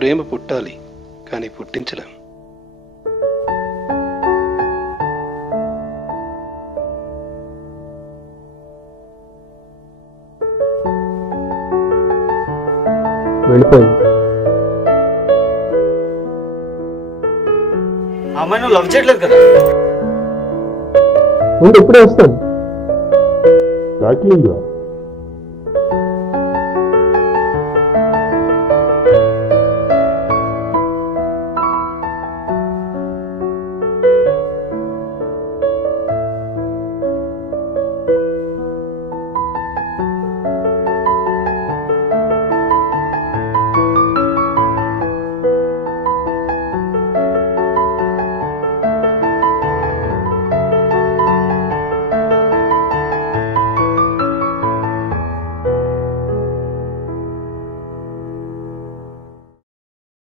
ప్రేమ పుట్టాలి, కానీ పుట్టించలేం. వెళ్ళిపోయింది. అమ్మాయి నువ్వు లవ్ చేయట్లేదు కదా? ముందు ఎప్పుడే వస్తాను. రాట్లేదుగా.